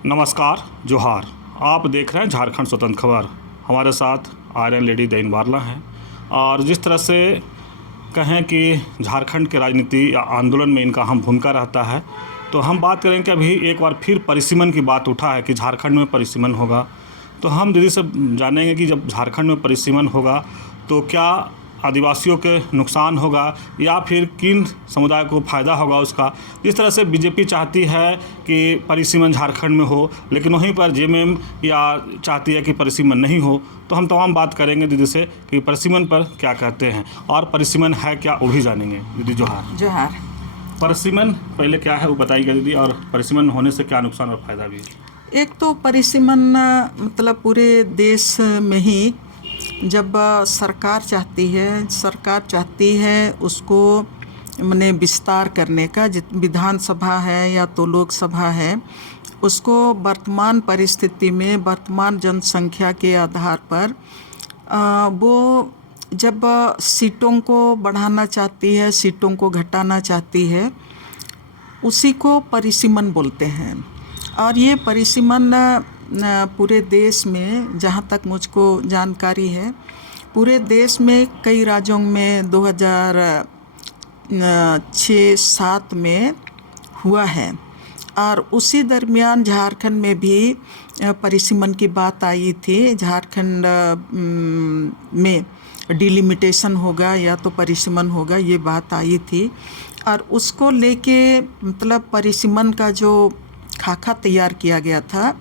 नमस्कार, जोहार। आप देख रहे हैं झारखंड स्वतंत्र खबर। हमारे साथ आर्यन लेडी दैन बारला हैं। और जिस तरह से कहें कि झारखंड के राजनीति या आंदोलन में इनका अहम भूमिका रहता है, तो हम बात करें कि अभी एक बार फिर परिसीमन की बात उठा है कि झारखंड में परिसीमन होगा। तो हम दीदी से जानेंगे कि जब झारखंड में परिसीमन होगा तो क्या आदिवासियों के नुकसान होगा या फिर किन समुदाय को फ़ायदा होगा उसका। जिस तरह से बीजेपी चाहती है कि परिसीमन झारखंड में हो, लेकिन वहीं पर जेएमएम या चाहती है कि परिसीमन नहीं हो। तो हम तमाम बात करेंगे दीदी से कि परिसीमन पर क्या कहते हैं और परिसीमन है क्या, वो भी जानेंगे। दीदी जोहार। जोहार। परिसीमन पहले क्या है वो बताइएगा दीदी, और परिसीमन होने से क्या नुकसान और फ़ायदा भी है। एक तो परिसीमन मतलब पूरे देश में ही जब सरकार चाहती है उसको माने विस्तार करने का, विधानसभा है या तो लोकसभा है, उसको वर्तमान परिस्थिति में वर्तमान जनसंख्या के आधार पर वो जब सीटों को बढ़ाना चाहती है, सीटों को घटाना चाहती है, उसी को परिसीमन बोलते हैं। और ये परिसीमन पूरे देश में, जहाँ तक मुझको जानकारी है, पूरे देश में कई राज्यों में 2006-07 में हुआ है। और उसी दरमियान झारखंड में भी परिसीमन की बात आई थी। झारखंड में डिलिमिटेशन होगा या तो परिसीमन होगा, ये बात आई थी। और उसको लेके मतलब परिसीमन का जो खाका तैयार किया गया था,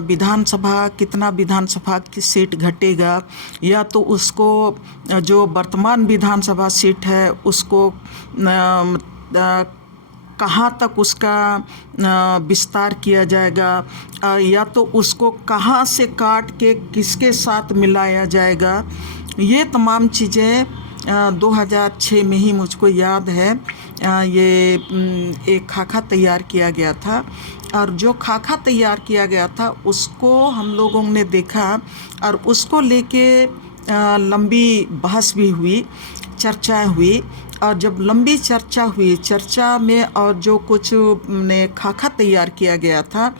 विधानसभा कितना विधानसभा की सीट घटेगा, या तो उसको जो वर्तमान विधानसभा सीट है उसको कहाँ तक उसका विस्तार किया जाएगा, या तो उसको कहाँ से काट के किसके साथ मिलाया जाएगा। ये तमाम चीज़ें 2006 में ही मुझको याद है ये एक खाका तैयार किया गया था। और जो खाका तैयार किया गया था उसको हम लोगों ने देखा और उसको लेके लंबी बहस भी हुई, चर्चाएं हुई। और जब लंबी चर्चा में और जो कुछ ने खाका तैयार किया गया था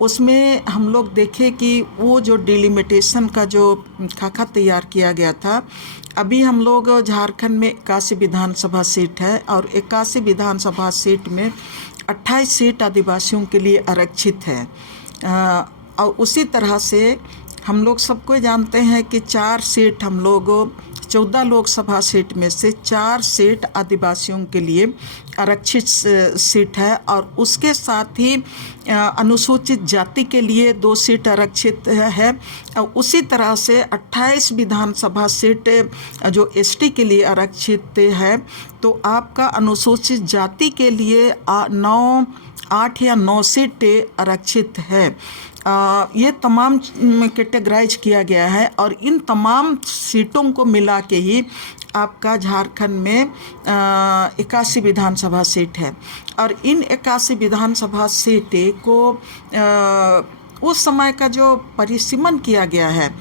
उसमें हम लोग देखे कि वो जो डिलिमिटेशन का जो खाका तैयार किया गया था, अभी हम लोग झारखंड में 81 विधानसभा सीट है और 81 विधानसभा सीट में 28 सीट आदिवासियों के लिए आरक्षित है। और उसी तरह से हम लोग सबको जानते हैं कि 4 सीट हम लोग 14 लोकसभा सीट में से 4 सीट आदिवासियों के लिए आरक्षित सीट है। और उसके साथ ही अनुसूचित जाति के लिए 2 सीट आरक्षित है। और उसी तरह से 28 विधानसभा सीट जो एसटी के लिए आरक्षित है, तो आपका अनुसूचित जाति के लिए 8 या 9 सीटें आरक्षित है। ये तमाम कैटेगराइज किया गया है और इन तमाम सीटों को मिला के ही आपका झारखंड में 81 विधानसभा सीट है। और इन 81 विधानसभा सीटें को उस समय का जो परिसीमन किया गया है,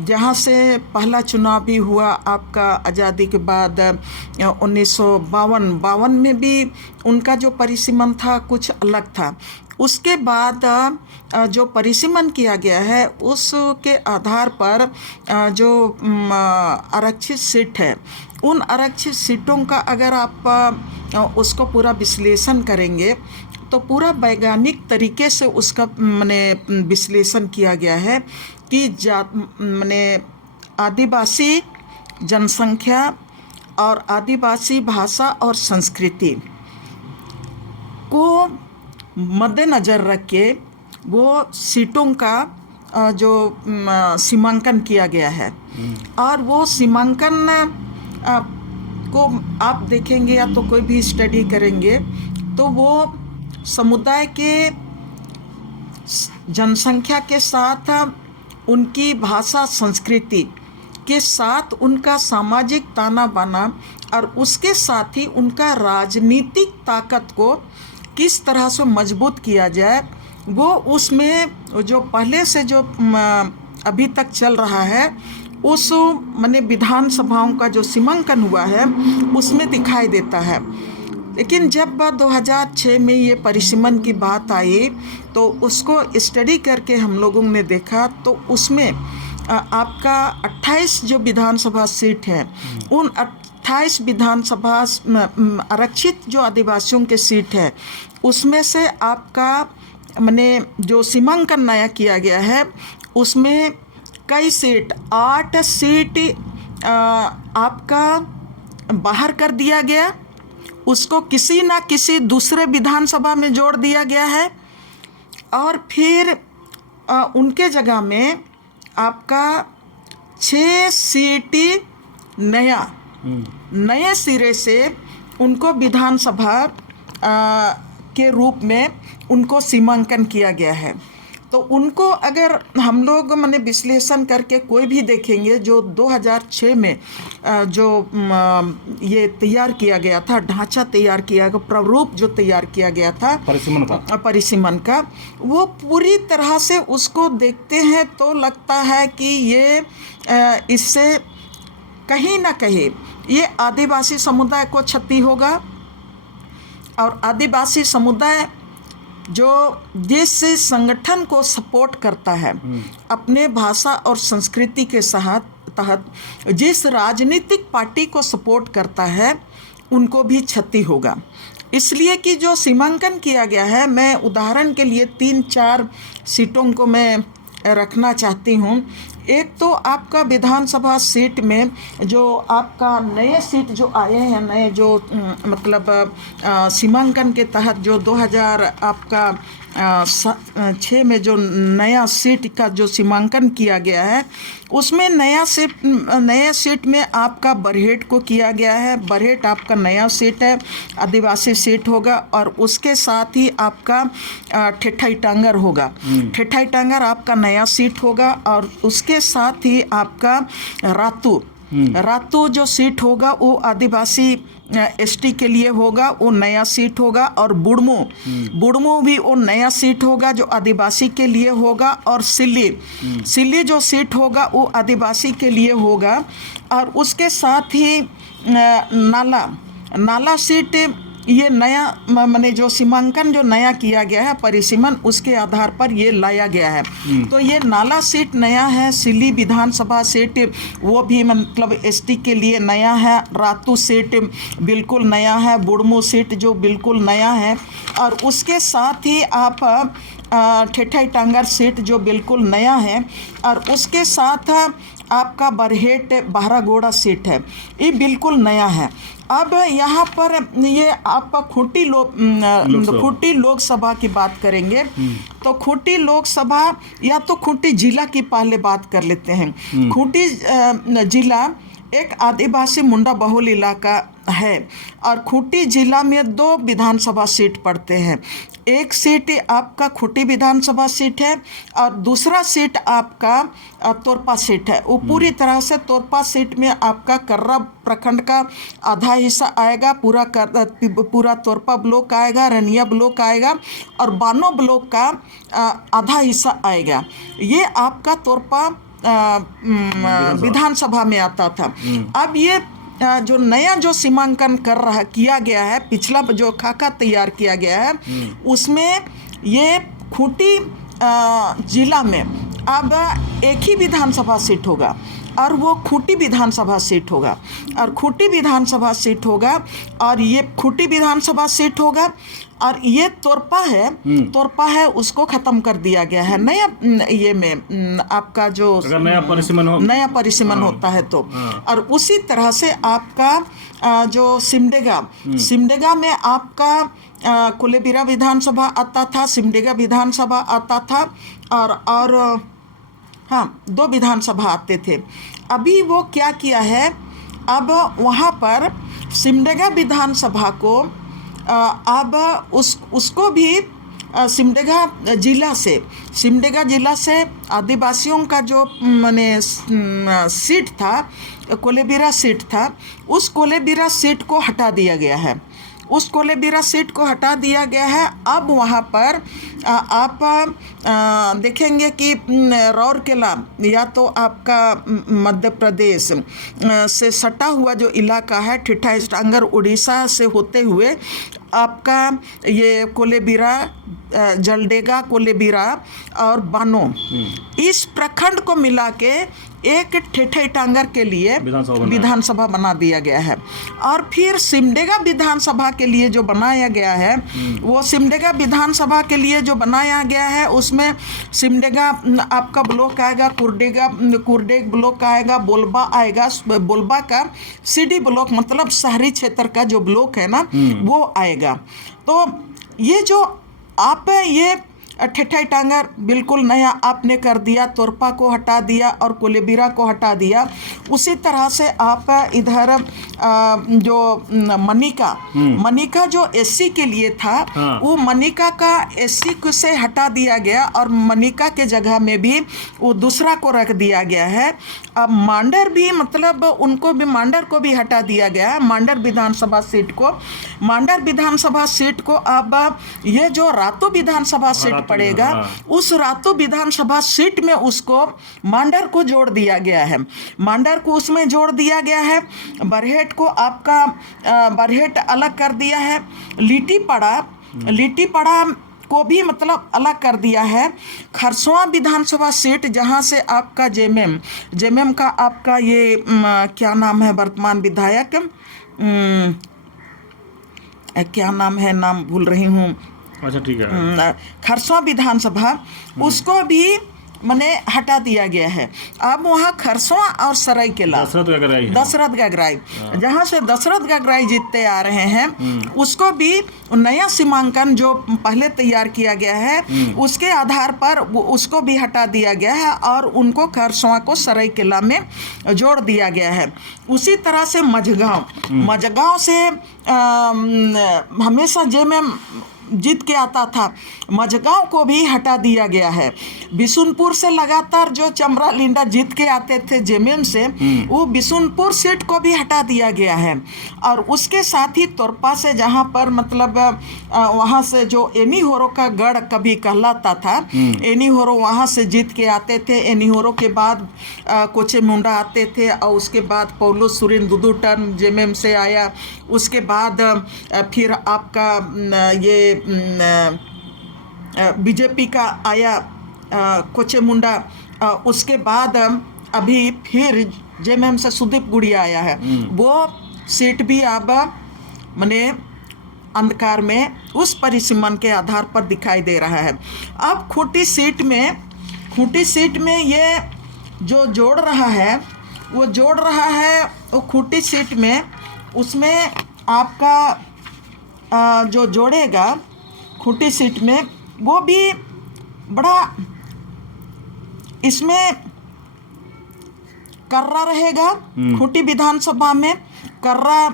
जहाँ से पहला चुनाव भी हुआ आपका आज़ादी के बाद 1952 में भी उनका जो परिसीमन था कुछ अलग था। उसके बाद जो परिसीमन किया गया है उसके आधार पर जो आरक्षित सीट है, उन आरक्षित सीटों का अगर आप उसको पूरा विश्लेषण करेंगे तो पूरा वैज्ञानिक तरीके से उसका माने विश्लेषण किया गया है कि माने आदिवासी जनसंख्या और आदिवासी भाषा और संस्कृति को मद्देनज़र रख के वो सीटों का जो सीमांकन किया गया है। और वो सीमांकन को आप देखेंगे या तो कोई भी स्टडी करेंगे तो वो समुदाय के जनसंख्या के साथ उनकी भाषा संस्कृति के साथ उनका सामाजिक ताना बाना और उसके साथ ही उनका राजनीतिक ताकत को किस तरह से मजबूत किया जाए, वो उसमें जो पहले से जो अभी तक चल रहा है उस माने विधानसभाओं का जो सीमांकन हुआ है उसमें दिखाई देता है। लेकिन जब 2006 में ये परिसीमन की बात आई तो उसको स्टडी करके हम लोगों ने देखा तो उसमें आपका 28 जो विधानसभा सीट है उन 28 विधानसभा आरक्षित जो आदिवासियों के सीट है उसमें से आपका माने जो सीमांकन नया किया गया है उसमें कई सीट 8 सीट आपका बाहर कर दिया गया, उसको किसी ना किसी दूसरे विधानसभा में जोड़ दिया गया है और फिर उनके जगह में आपका 6 सीट नए सिरे से उनको विधानसभा के रूप में उनको सीमांकन किया गया है। तो उनको अगर हम लोग माने विश्लेषण करके कोई भी देखेंगे जो 2006 में जो ये तैयार किया गया था, ढांचा तैयार किया गया, प्रारूप जो तैयार किया गया था परिसीमन का, वो पूरी तरह से उसको देखते हैं तो लगता है कि ये इससे कहीं ना कहीं ये आदिवासी समुदाय को क्षति होगा और आदिवासी समुदाय जो जिस संगठन को सपोर्ट करता है अपने भाषा और संस्कृति के तहत जिस राजनीतिक पार्टी को सपोर्ट करता है उनको भी क्षति होगा। इसलिए कि जो सीमांकन किया गया है, मैं उदाहरण के लिए 3-4 सीटों को मैं रखना चाहती हूँ। एक तो आपका विधानसभा सीट में जो आपका नए सीट जो आए हैं, नए जो मतलब सीमांकन के तहत जो 2000 आपका 6 में जो नया सीट का जो सीमांकन किया गया है उसमें नया सीट में आपका बरहेट को किया गया है। बरहेट आपका नया सीट है, आदिवासी सीट होगा और उसके साथ ही आपका ठेठाई टांगर होगा। ठेठाई टांगर आपका नया सीट होगा और उसके साथ ही आपका रातू जो सीट होगा वो आदिवासी एसटी के लिए होगा, वो नया सीट होगा। और बुड़मो भी वो नया सीट होगा जो आदिवासी के लिए होगा। और सिल्ली जो सीट होगा वो आदिवासी के लिए होगा। और उसके साथ ही नाला सीट ये नया माने जो सीमांकन जो नया किया गया है परिसीमन उसके आधार पर ये लाया गया है। तो ये नाला सीट नया है, सिल्ली विधानसभा सीट वो भी मतलब एसटी के लिए नया है, रातू सीट बिल्कुल नया है, बुड़मू सीट जो बिल्कुल नया है। और उसके साथ ही आप ठेठाई टांगर सीट जो बिल्कुल नया है और उसके साथ आपका बरहेट बहरागोड़ा सीट है, ये बिल्कुल नया है। अब यहाँ पर ये आपका खूंटी लोकसभा की बात करेंगे तो खूंटी लोकसभा या तो खूंटी जिला की पहले बात कर लेते हैं। खूंटी जिला एक आदिवासी मुंडा बहुल इलाका है और खूंटी जिला में 2 विधानसभा सीट पड़ते हैं। एक सीट आपका खूंटी विधानसभा सीट है और दूसरा सीट आपका तोरपा सीट है। वो पूरी तरह से तोरपा सीट में आपका कर्रा प्रखंड का आधा हिस्सा आएगा, पूरा तोरपा ब्लॉक आएगा, रनिया ब्लॉक आएगा और बानो ब्लॉक का आधा हिस्सा आएगा। ये आपका तोरपा विधानसभा में आता था। अब ये जो नया जो सीमांकन किया गया है, पिछला जो खाका तैयार किया गया है उसमें ये खूंटी जिला में अब एक ही विधानसभा सीट होगा और वो खूंटी विधानसभा सीट होगा और खूंटी विधानसभा सीट होगा और ये खूंटी विधानसभा सीट होगा और ये तोरपा है उसको ख़त्म कर दिया गया है। नया ये में आपका जो नया परिसीमन होता है तो और उसी तरह से आपका जो सिमडेगा में आपका कुलेबिरा विधानसभा आता था, सिमडेगा विधानसभा आता था और हाँ 2 विधानसभा आते थे। अभी वो क्या किया है, अब वहाँ पर सिमडेगा विधानसभा को अब उसको भी सिमडेगा जिला से आदिवासियों का जो माने सीट था, कोलेबिरा सीट था, उस कोलेबिरा सीट को हटा दिया गया है। उस कोलेबिरा सीट को हटा दिया गया है। अब वहाँ पर आप देखेंगे कि राउरकेला या तो आपका मध्य प्रदेश से सटा हुआ जो इलाका है, ठिठा स्टांगर उड़ीसा से होते हुए आपका ये कोलेबिरा, जलडेगा, कोलेबिरा और बानो, इस प्रखंड को मिला के एक ठेठे टांगर के लिए विधानसभा बना दिया गया है। और फिर सिमडेगा विधानसभा के लिए जो बनाया गया है, वो सिमडेगा विधानसभा के लिए जो बनाया गया है उसमें सिमडेगा आपका ब्लॉक आएगा, कुरडेग ब्लॉक आएगा, बोलबा आएगा, बोलबा का सीडी ब्लॉक मतलब शहरी क्षेत्र का जो ब्लॉक है ना वो आएगा। तो ये जो आप ये ठेठा टांगर बिल्कुल नया आपने कर दिया, तोरपा को हटा दिया और कोलेबिरा को हटा दिया। उसी तरह से आप इधर जो मनिका जो एससी के लिए था, वो मनिका का एससी से हटा दिया गया और मनिका के जगह में भी वो दूसरा को रख दिया गया है। अब मांडर भी मतलब उनको भी, मांडर को भी हटा दिया गया है, मांडर विधानसभा सीट को अब ये जो रातों विधानसभा सीट पड़ेगा, उस रातों विधानसभा सीट में उसको मांडर को जोड़ दिया गया है, मांडर को उसमें जोड़ दिया गया है। बरहेट को आपका बरहेट अलग कर दिया है, लिट्टीपड़ा को भी मतलब अलग कर दिया है। खरसवां विधानसभा सीट जहां से आपका जेएमएम का आपका ये क्या नाम है वर्तमान विधायक, क्या नाम है, नाम भूल रही हूँ। अच्छा ठीक है। खरसवां विधानसभा उसको भी मैंने हटा दिया गया है। अब वहाँ खरसवां और सरायकेला दशरथ गगराई जहाँ से दशरथ गगराई जीतते आ रहे हैं, उसको भी नया सीमांकन जो पहले तैयार किया गया है उसके आधार पर उसको भी हटा दिया गया है और उनको खरसवां को सरायकेला में जोड़ दिया गया है। उसी तरह से मझगांव से हमेशा जेएमएम जीत के आता था, मझगांव को भी हटा दिया गया है। बिशुनपुर से लगातार जो चमरा लिंडा जीत के आते थे जेएमएम से, वो बिशुनपुर सीट को भी हटा दिया गया है। और उसके साथ ही तोरपा से जहां पर मतलब वहां से जो एनी होरो का गढ़ कभी कहलाता था, एनी होरो वहां से जीत के आते थे। एनी होरो के बाद कोचे मुंडा आते थे और उसके बाद पौलो सुरेन दुदू टर्न जेएमएम से आया। उसके बाद फिर आपका ये बीजेपी का आया कोचे मुंडा। उसके बाद अभी फिर जेएमएम से सुदीप गुड़िया आया है, वो सीट भी अब मने अंधकार में उस परिसीमन के आधार पर दिखाई दे रहा है। अब खूंटी सीट में ये जो जोड़ रहा है वो खूंटी सीट में, उसमें आपका जो जोड़ेगा खूंटी सीट में वो भी बड़ा, इसमें कर्रा रहेगा। खूंटी विधानसभा में कर्रा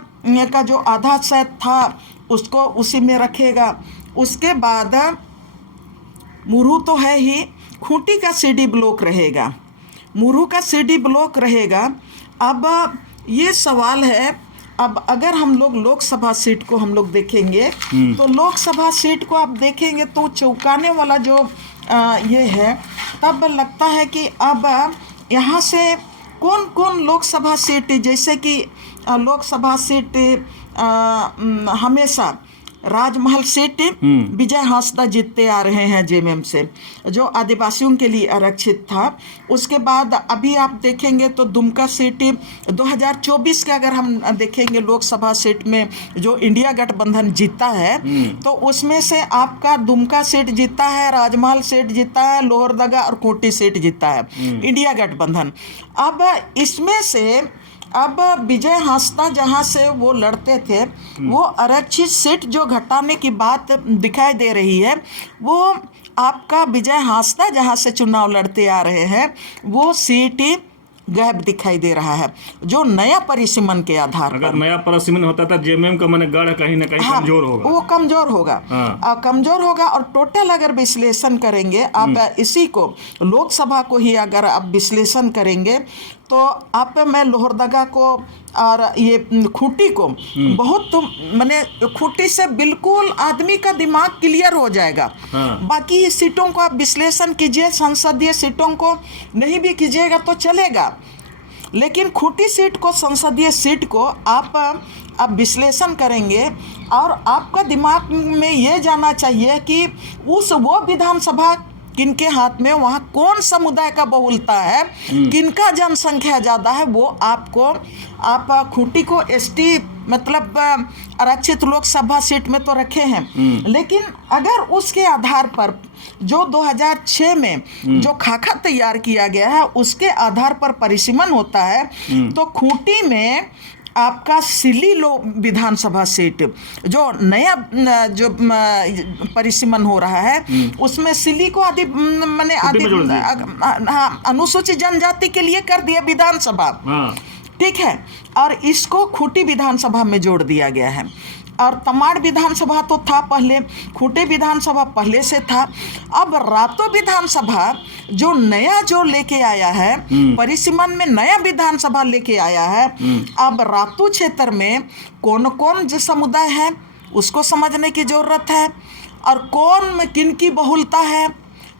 का जो आधा शायद था उसको उसी में रखेगा। उसके बाद मुरहू तो है ही, खूंटी का सीडी ब्लॉक रहेगा, मुरहू का सीडी ब्लॉक रहेगा। अब ये सवाल है, अब अगर हम लोग लोकसभा सीट को हम लोग देखेंगे तो लोकसभा सीट को आप देखेंगे तो चौंकाने वाला जो ये है, तब लगता है कि अब यहाँ से कौन कौन लोकसभा सीट, जैसे कि लोकसभा सीट हमेशा राजमहल सीट विजय हांसदा जीतते आ रहे हैं जेएमएम से, जो आदिवासियों के लिए आरक्षित था। उसके बाद अभी आप देखेंगे तो दुमका सीट 2024 के अगर हम देखेंगे लोकसभा सीट में जो इंडिया गठबंधन जीता है, तो उसमें से आपका दुमका सीट जीता है, राजमहल सीट जीता है, लोहरदगा और कोटी सीट जीता है इंडिया गठबंधन। अब इसमें से अब विजय हांसदा जहाँ से वो लड़ते थे, वो आरक्षित सीट जो घटाने की बात दिखाई दे रही है, वो आपका विजय हांसदा जहाँ से चुनाव लड़ते आ रहे हैं वो सीट गैप दिखाई दे रहा है, जो नया परिसीमन के आधार पर। अगर नया परिसीमन होता था जेएमएम का मैंने गढ़ कहीं ना कहीं कमजोर होगा, वो कमजोर होगा। और टोटल अगर विश्लेषण करेंगे आप इसी को, लोकसभा को ही अगर आप विश्लेषण करेंगे तो आप मैं लोहरदगा को और ये खूंटी को बहुत माने खूंटी से बिल्कुल आदमी का दिमाग क्लियर हो जाएगा। हाँ। बाकी सीटों को आप विश्लेषण कीजिए, संसदीय सीटों को नहीं भी कीजिएगा तो चलेगा, लेकिन खूंटी सीट को, संसदीय सीट को आप विश्लेषण करेंगे और आपका दिमाग में ये जाना चाहिए कि वो विधानसभा किनके हाथ में, वहाँ कौन समुदाय का बहुलता है, किनका जनसंख्या ज़्यादा है, वो आप खूंटी को एसटी मतलब आरक्षित लोकसभा सीट में तो रखे हैं, लेकिन अगर उसके आधार पर जो 2006 में जो खाका तैयार किया गया है उसके आधार पर परिसीमन होता है, तो खूंटी में आपका सिल्ली विधानसभा सीट जो नया जो परिसीमन हो रहा है उसमें सिल्ली को माने अनुसूचित जनजाति के लिए कर दिया विधानसभा, ठीक है, और इसको खूंटी विधानसभा में जोड़ दिया गया है। और तमाड़ विधानसभा तो था पहले, खूंटी विधानसभा पहले से था। अब रातो विधानसभा जो नया जो लेके आया है, परिसीमन में नया विधानसभा लेके आया है। अब रातो क्षेत्र में कौन कौन जो समुदाय है उसको समझने की जरूरत है, और कौन में किनकी बहुलता है,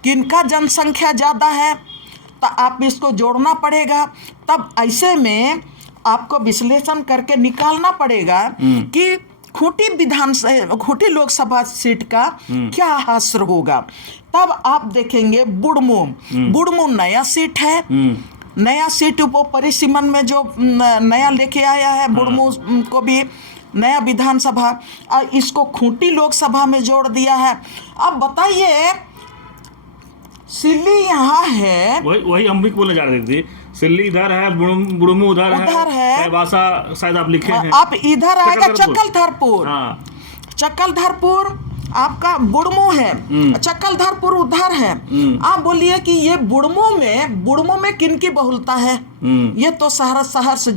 किनका जनसंख्या ज़्यादा है, तो आप इसको जोड़ना पड़ेगा। तब ऐसे में आपको विश्लेषण करके निकालना पड़ेगा कि खूंटी लोकसभा सीट का क्या हासिल होगा। तब आप देखेंगे बुढ़मू नया सीट है, नया सीट वो परिसीमन में जो नया लेके आया है, बुढ़मू को भी नया विधानसभा, और इसको खूंटी लोकसभा में जोड़ दिया है। अब बताइए सिल्ली यहाँ है, वही हम भी बोलने जा रहे थे, सिल्ली इधर है, बुढ़मू उधर है, भाषा शायद आप लिखे हैं, आप इधर आएगा चक्कलधरपुर, चक्कलधरपुर आपका बुढ़मू है, चक्कलधरपुर उधर है। आप बोलिए कि ये बुढ़मू में किनकी बहुलता है? ये तो शहर से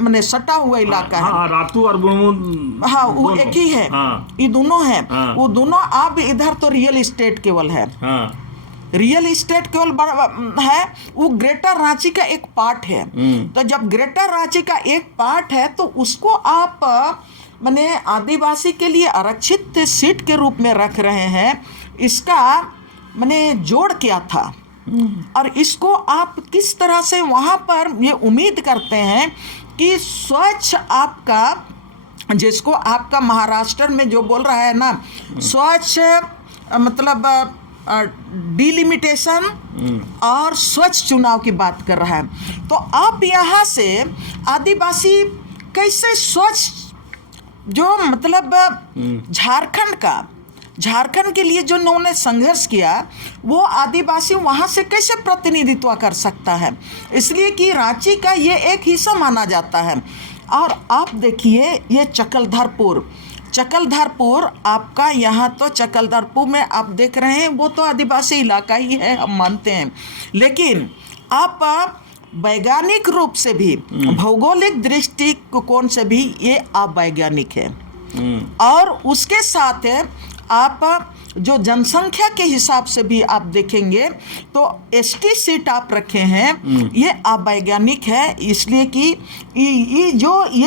माने सटा हुआ इलाका है। रातू और बुढ़मू, हाँ वो एक ही है, ये दोनों है। वो दोनों आप इधर तो रियल एस्टेट केवल है, रियल एस्टेट केवल है, वो ग्रेटर रांची का एक पार्ट है। तो जब ग्रेटर रांची का एक पार्ट है तो उसको आप माने आदिवासी के लिए आरक्षित सीट के रूप में रख रहे हैं। इसका माने जोड़ क्या था और इसको आप किस तरह से वहाँ पर ये उम्मीद करते हैं कि स्वच्छ आपका, जिसको आपका महाराष्ट्र में जो बोल रहा है ना, स्वच्छ मतलब डिलिमिटेशन और स्वच्छ चुनाव की बात कर रहा है। तो आप यहाँ से आदिवासी कैसे स्वच्छ, जो मतलब झारखंड के लिए जो उन्होंने संघर्ष किया, वो आदिवासी वहाँ से कैसे प्रतिनिधित्व कर सकता है? इसलिए कि रांची का ये एक हिस्सा माना जाता है। और आप देखिए ये चक्कलधरपुर आपका, यहाँ तो चक्कलधरपुर में आप देख रहे हैं वो तो आदिवासी इलाका ही है, हम मानते हैं, लेकिन आप वैज्ञानिक रूप से भी, भौगोलिक दृष्टिकोण से भी ये अवैज्ञानिक है। और उसके साथ आप जो जनसंख्या के हिसाब से भी आप देखेंगे तो एसटी सीट आप रखे हैं, ये अवैज्ञानिक है। इसलिए कि ये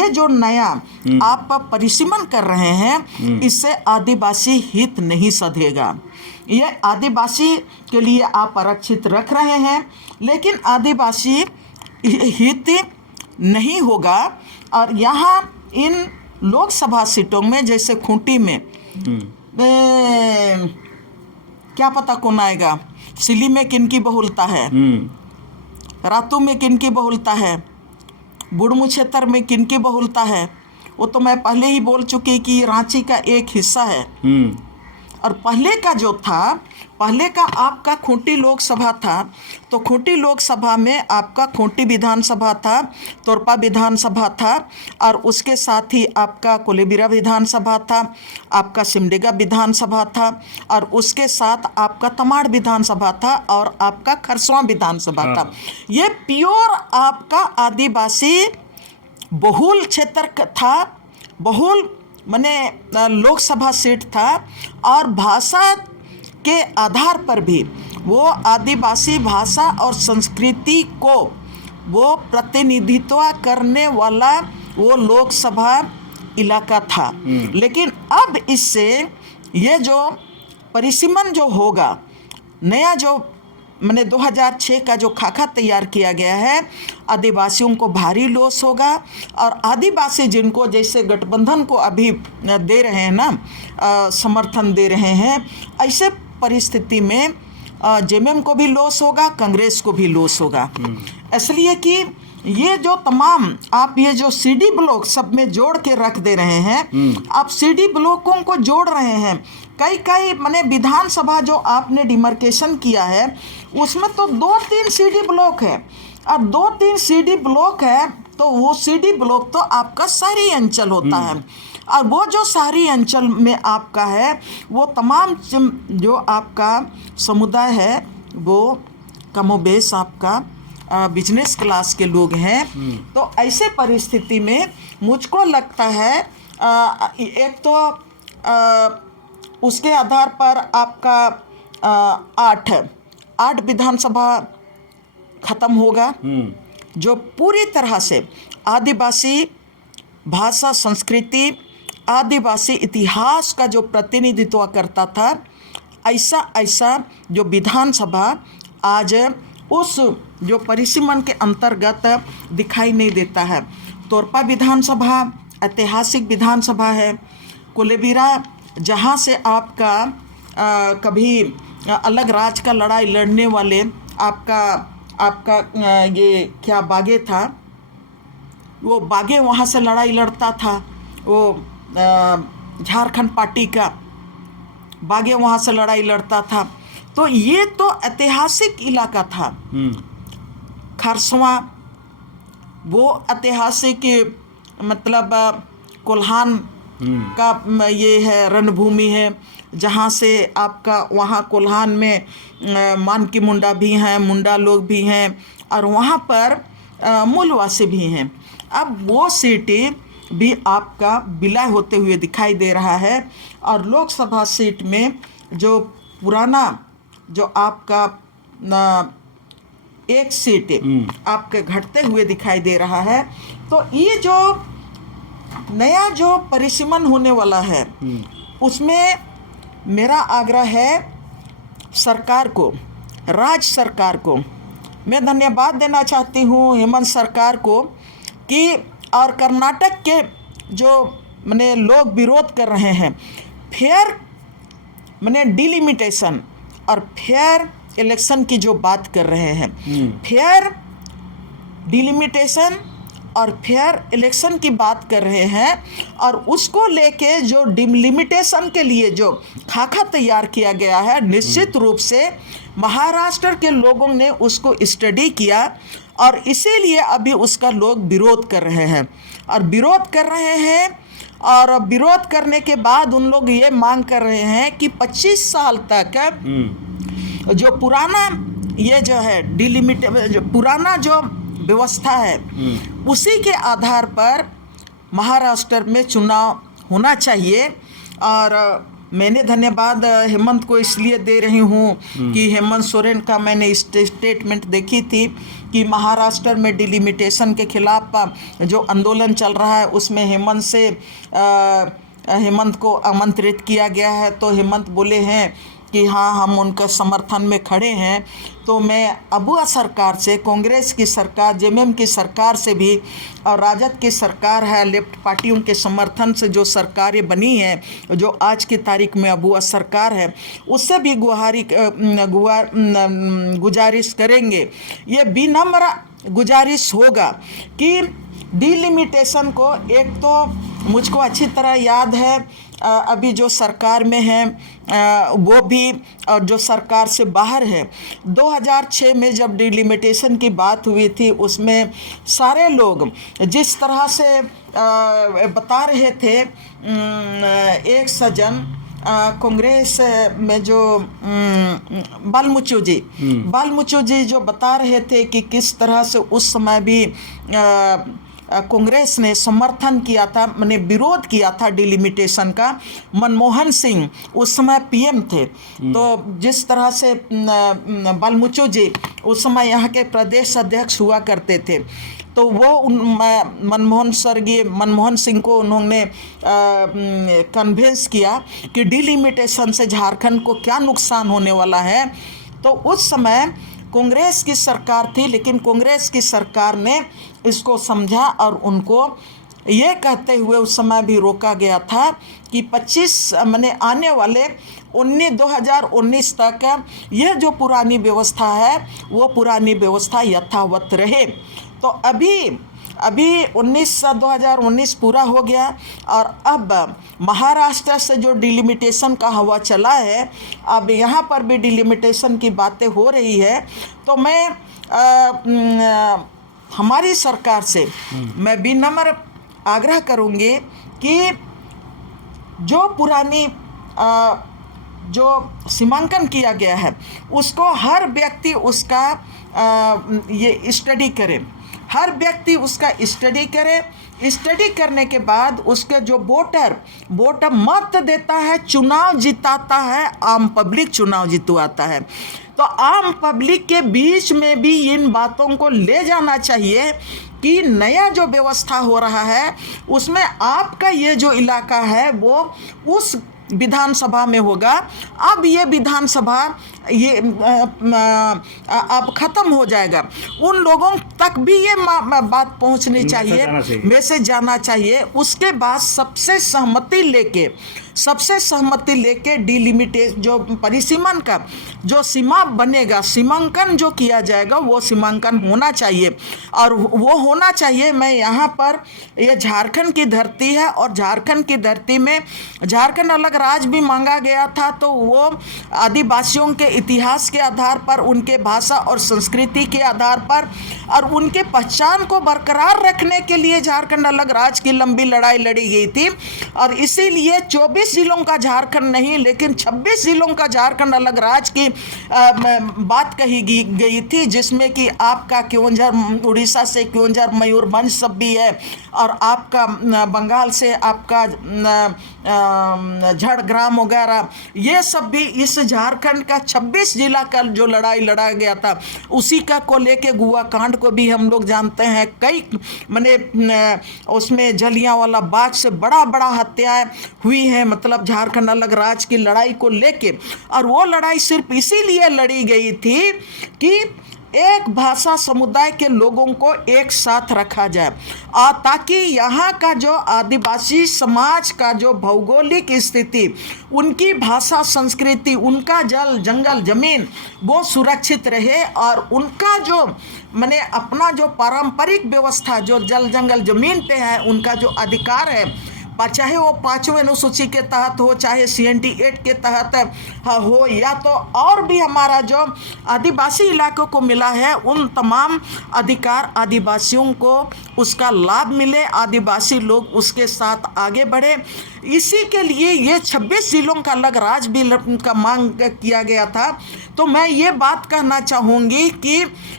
जो नया आप परिसीमन कर रहे हैं, इससे आदिवासी हित नहीं सधेगा। ये आदिवासी के लिए आप आरक्षित रख रहे हैं, लेकिन आदिवासी हित नहीं होगा। और यहाँ इन लोकसभा सीटों में जैसे खूंटी में क्या पता कौन आएगा, सिल्ली में किनकी बहुलता है, रातू में किनकी बहुलता है, बुढ़मू क्षेत्र में किनकी बहुलता है, वो तो मैं पहले ही बोल चुकी कि रांची का एक हिस्सा है। और पहले का जो था, पहले का आपका खूंटी लोकसभा था, तो खूंटी लोकसभा में आपका खूंटी विधानसभा था, तोरपा विधानसभा था, और उसके साथ ही आपका कोलेबिरा विधानसभा था, आपका सिमडेगा विधानसभा था, और उसके साथ आपका तमाड़ विधानसभा था, और आपका खरसवां विधानसभा था। ये प्योर आपका आदिवासी बहुल क्षेत्र था, बहुल माने लोकसभा सीट था। और भाषा के आधार पर भी वो आदिवासी भाषा और संस्कृति को वो प्रतिनिधित्व करने वाला वो लोकसभा इलाका था। लेकिन अब इससे ये जो परिसीमन जो होगा, नया जो मैंने 2006 का जो खाका तैयार किया गया है, आदिवासियों को भारी लॉस होगा। और आदिवासी जिनको जैसे गठबंधन को अभी दे रहे हैं ना, समर्थन दे रहे हैं, ऐसे परिस्थिति में जेएमएम को भी लॉस होगा, कांग्रेस को भी लॉस होगा। इसलिए कि ये जो तमाम आप ये जो सीडी ब्लॉक सब में जोड़ के रख दे रहे हैं, आप सीडी ब्लॉकों को जोड़ रहे हैं। कई माने विधानसभा जो आपने डिमार्केशन किया है उसमें तो 2-3 सीडी ब्लॉक है, और 2-3 सीडी ब्लॉक है तो वो सीडी ब्लॉक तो आपका शहरी अंचल होता है। और वो जो शहरी अंचल में आपका है वो तमाम जो आपका समुदाय है वो कमोबेश आपका बिजनेस क्लास के लोग हैं। तो ऐसे परिस्थिति में मुझको लगता है एक तो उसके आधार पर आपका 8 विधानसभा खत्म होगा, जो पूरी तरह से आदिवासी भाषा, संस्कृति, आदिवासी इतिहास का जो प्रतिनिधित्व करता था, ऐसा जो विधानसभा आज उस जो परिसीमन के अंतर्गत दिखाई नहीं देता है। तोरपा विधानसभा ऐतिहासिक विधानसभा है। कोलेबिरा जहाँ से आपका कभी अलग राज्य का लड़ाई लड़ने वाले आपका ये क्या बागे था, वो बागे वहाँ से लड़ाई लड़ता था, वो झारखंड पार्टी का बागे वहाँ से लड़ाई लड़ता था। तो ये तो ऐतिहासिक इलाका था। खरसवां वो ऐतिहासिक मतलब कोल्हान का ये है रणभूमि है, जहाँ से आपका वहाँ कोल्हान में मानकी मुंडा भी हैं, मुंडा लोग भी हैं, और वहाँ पर मूलवासी भी हैं। अब वो सीटें भी आपका विलय होते हुए दिखाई दे रहा है। और लोकसभा सीट में जो पुराना जो आपका एक सीट आपके घटते हुए दिखाई दे रहा है। तो ये जो नया जो परिसीमन होने वाला है उसमें मेरा आग्रह है सरकार को, राज्य सरकार को मैं धन्यवाद देना चाहती हूँ, हेमंत सरकार को, कि और कर्नाटक के जो माने लोग विरोध कर रहे हैं फेयर माने डिलिमिटेशन और फेयर इलेक्शन की जो बात कर रहे हैं, फेयर डिलिमिटेशन और फेयर इलेक्शन की बात कर रहे हैं, और उसको लेके जो डिलिमिटेशन के लिए जो खाका तैयार किया गया है, निश्चित रूप से महाराष्ट्र के लोगों ने उसको स्टडी किया और इसीलिए अभी उसका लोग विरोध कर रहे हैं। और विरोध कर रहे हैं और विरोध करने के बाद उन लोग ये मांग कर रहे हैं कि 25 साल तक जो पुराना ये जो है जो पुराना जो व्यवस्था है उसी के आधार पर महाराष्ट्र में चुनाव होना चाहिए। और मैंने धन्यवाद हेमंत को इसलिए दे रही हूँ कि हेमंत सोरेन का मैंने स्टेटमेंट देखी थी कि महाराष्ट्र में डिलिमिटेशन के खिलाफ जो आंदोलन चल रहा है उसमें हेमंत को आमंत्रित किया गया है। तो हेमंत बोले हैं कि हाँ हम उनके समर्थन में खड़े हैं। तो मैं अबुआ सरकार से, कांग्रेस की सरकार, जेएमएम की सरकार से भी और राजद की सरकार है, लेफ्ट पार्टियों के समर्थन से जो सरकारें बनी हैं, जो आज की तारीख में अबुआ सरकार है, उससे भी गुजारिश करेंगे, ये विनम्र गुजारिश होगा कि डिलिमिटेशन को, एक तो मुझको अच्छी तरह याद है अभी जो सरकार में है वो भी और जो सरकार से बाहर है, 2006 में जब डिलिमिटेशन की बात हुई थी उसमें सारे लोग जिस तरह से बता रहे थे, एक सज्जन कांग्रेस में जो बालमुचु जी जो बता रहे थे कि किस तरह से उस समय भी कांग्रेस ने समर्थन किया था, मैंने विरोध किया था डिलिमिटेशन का। मनमोहन सिंह उस समय पीएम थे, तो जिस तरह से बालमुचो जी उस समय यहाँ के प्रदेश अध्यक्ष हुआ करते थे, तो वो स्वर्गीय मनमोहन सिंह को उन्होंने कन्विंस किया कि डिलिमिटेशन से झारखंड को क्या नुकसान होने वाला है। तो उस समय कांग्रेस की सरकार थी, लेकिन कांग्रेस की सरकार ने इसको समझा और उनको ये कहते हुए उस समय भी रोका गया था कि 25 आने वाले 2019 तक यह जो पुरानी व्यवस्था है वो पुरानी व्यवस्था यथावत रहे। तो अभी 2019 पूरा हो गया और अब महाराष्ट्र से जो डिलिमिटेशन का हवा चला है, अब यहाँ पर भी डिलिमिटेशन की बातें हो रही है। तो मैं हमारी सरकार से मैं विनम्र आग्रह करूँगी कि जो पुरानी जो सीमांकन किया गया है उसको हर व्यक्ति उसका ये स्टडी करे, हर व्यक्ति उसका स्टडी करे। स्टडी करने के बाद उसके जो वोटर मत देता है, चुनाव जिताता है, आम पब्लिक चुनाव जितवाता है। तो आम पब्लिक के बीच में भी इन बातों को ले जाना चाहिए कि नया जो व्यवस्था हो रहा है उसमें आपका ये जो इलाका है वो उस विधानसभा में होगा। अब ये विधानसभा ये अब ख़त्म हो जाएगा। उन लोगों तक भी ये बात पहुंचनी चाहिए, मैसेज जाना चाहिए। उसके बाद सबसे सहमति लेके डिलिमिटेट जो परिसीमन का जो सीमा बनेगा, सीमांकन जो किया जाएगा वो सीमांकन होना चाहिए। और वो होना चाहिए, मैं यहाँ पर ये झारखंड की धरती है और झारखंड की धरती में झारखंड अलग राज्य भी मांगा गया था, तो वो आदिवासियों के इतिहास के आधार पर, उनके भाषा और संस्कृति के आधार पर और उनके पहचान को बरकरार रखने के लिए झारखंड अलग राज्य की लंबी लड़ाई लड़ी गई थी। और इसीलिए 24 जिलों का झारखंड नहीं लेकिन 26 जिलों का झारखंड अलग राज्य की बात कही गई थी, जिसमें कि आपका क्योंझर, उड़ीसा से क्योंझर, मयूरभंज सब भी है और आपका बंगाल से आपका झड़ग्राम वगैरह, ये सब भी इस झारखंड का 26 जिला का जो लड़ाई लड़ा गया था उसी का को लेके गुआ कांड को भी हम लोग जानते हैं। कई उसमें जलियांवाला बाग से बड़ा हत्याएं हुई हैं, मतलब झारखंड अलग राज्य की लड़ाई को लेके। और वो लड़ाई सिर्फ इसीलिए लड़ी गई थी कि एक भाषा समुदाय के लोगों को एक साथ रखा जाए और ताकि यहाँ का जो आदिवासी समाज का जो भौगोलिक स्थिति, उनकी भाषा, संस्कृति, उनका जल जंगल जमीन वो सुरक्षित रहे और उनका जो अपना जो पारंपरिक व्यवस्था जो जल जंगल जमीन पे है, उनका जो अधिकार है, चाहे वो 5वें अनुसूची के तहत हो, चाहे CNT 8 के तहत हो, या तो और भी हमारा जो आदिवासी इलाकों को मिला है, उन तमाम अधिकार आदिवासियों को उसका लाभ मिले, आदिवासी लोग उसके साथ आगे बढ़े। इसी के लिए ये 26 जिलों का अलग राज्य भी का मांग किया गया था। तो मैं ये बात कहना चाहूँगी कि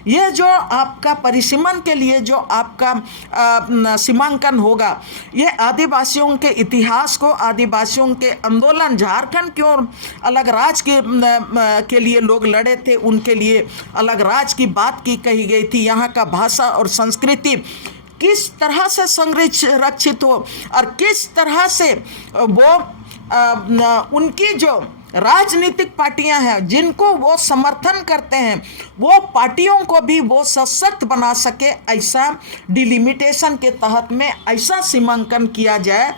ये जो आपका परिसीमन के लिए जो आपका सीमांकन होगा, ये आदिवासियों के इतिहास को, आदिवासियों के आंदोलन, झारखंड क्यों अलग राज्य के लिए लोग लड़े थे, उनके लिए अलग राज्य की बात की कही गई थी, यहाँ का भाषा और संस्कृति किस तरह से संरक्षित हो और किस तरह से वो उनकी जो राजनीतिक पार्टियां हैं जिनको वो समर्थन करते हैं, वो पार्टियों को भी वो सशक्त बना सके, ऐसा डिलिमिटेशन के तहत में ऐसा सीमांकन किया जाए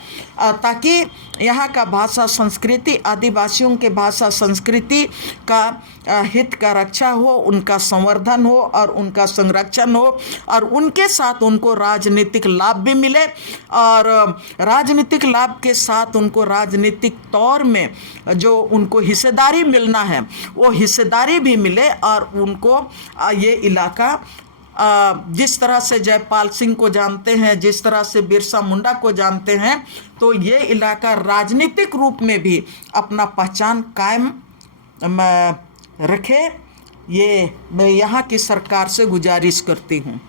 ताकि यहाँ का भाषा संस्कृति, आदिवासियों के भाषा संस्कृति का हित का रक्षा हो, उनका संवर्धन हो और उनका संरक्षण हो और उनके साथ उनको राजनीतिक लाभ भी मिले और राजनीतिक लाभ के साथ उनको राजनीतिक तौर में जो उनको हिस्सेदारी मिलना है वो हिस्सेदारी भी मिले और उनको ये इलाका जिस तरह से जयपाल सिंह को जानते हैं, जिस तरह से बिरसा मुंडा को जानते हैं, तो ये इलाका राजनीतिक रूप में भी अपना पहचान कायम रखे। ये मैं यहाँ की सरकार से गुजारिश करती हूँ।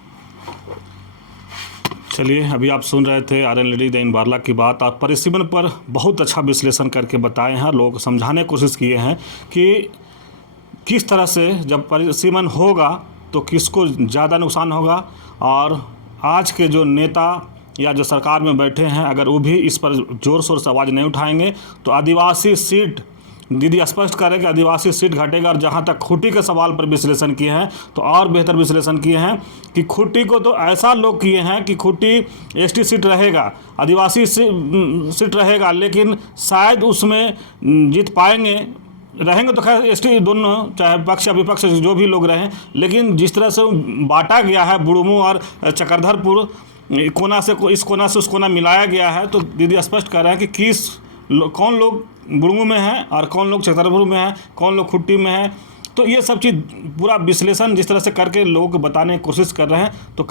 चलिए, अभी आप सुन रहे थे आर्यन लेडी दैन बारला की बात। आप परिसीमन पर बहुत अच्छा विश्लेषण करके बताए हैं, लोगों को समझाने की कोशिश किए हैं कि किस तरह से जब परिसीमन होगा तो किसको ज़्यादा नुकसान होगा, और आज के जो नेता या जो सरकार में बैठे हैं अगर वो भी इस पर ज़ोर शोर से आवाज़ नहीं उठाएंगे तो आदिवासी सीट, दीदी स्पष्ट करें कि आदिवासी सीट घटेगा। और जहाँ तक खूंटी के सवाल पर विश्लेषण किए हैं तो और बेहतर विश्लेषण किए हैं कि खूंटी को तो ऐसा लोग किए हैं कि खूंटी एसटी सीट रहेगा, आदिवासी सीट रहेगा, लेकिन शायद उसमें जीत पाएंगे, रहेंगे तो खैर एसटी दोनों, चाहे पक्ष या विपक्ष जो भी लोग रहें, लेकिन जिस तरह से बांटा गया है बुढ़मू और चक्रधरपुर, कोना से इस कोना से उस कोना मिलाया गया है, तो दीदी स्पष्ट कर रहे हैं कि कौन लोग बुढ़मू में है और कौन लोग चक्रधरपुर में है, कौन लोग खुट्टी में है। तो ये सब चीज़ पूरा विश्लेषण जिस तरह से करके लोगों को बताने की कोशिश कर रहे हैं, तो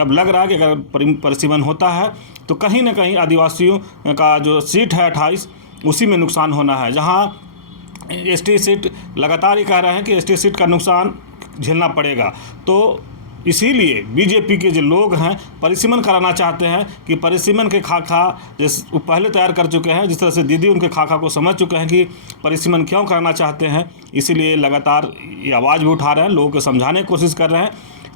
अब लग रहा है कि अगर परिसीमन होता है तो कहीं ना कहीं आदिवासियों का जो सीट है 28 उसी में नुकसान होना है। जहाँ एसटी सीट लगातार ही कह रहे हैं कि एसटी सीट का नुकसान झेलना पड़ेगा, तो इसीलिए बीजेपी के जो लोग हैं परिसीमन कराना चाहते हैं कि परिसीमन के खाका जिस वो पहले तैयार कर चुके हैं, जिस तरह से दीदी उनके खाका को समझ चुके हैं कि परिसीमन क्यों कराना चाहते हैं, इसीलिए लगातार ये आवाज़ भी उठा रहे हैं, लोगों को समझाने की कोशिश कर रहे हैं।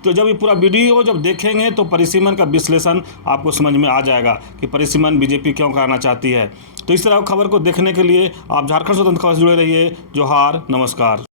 तो जब ये पूरा वीडियो जब देखेंगे तो परिसीमन का विश्लेषण आपको समझ में आ जाएगा कि परिसीमन बीजेपी क्यों कराना चाहती है। तो इस तरह खबर को देखने के लिए आप झारखंड स्वतंत्र खबर से जुड़े रहिए। जोहार, नमस्कार।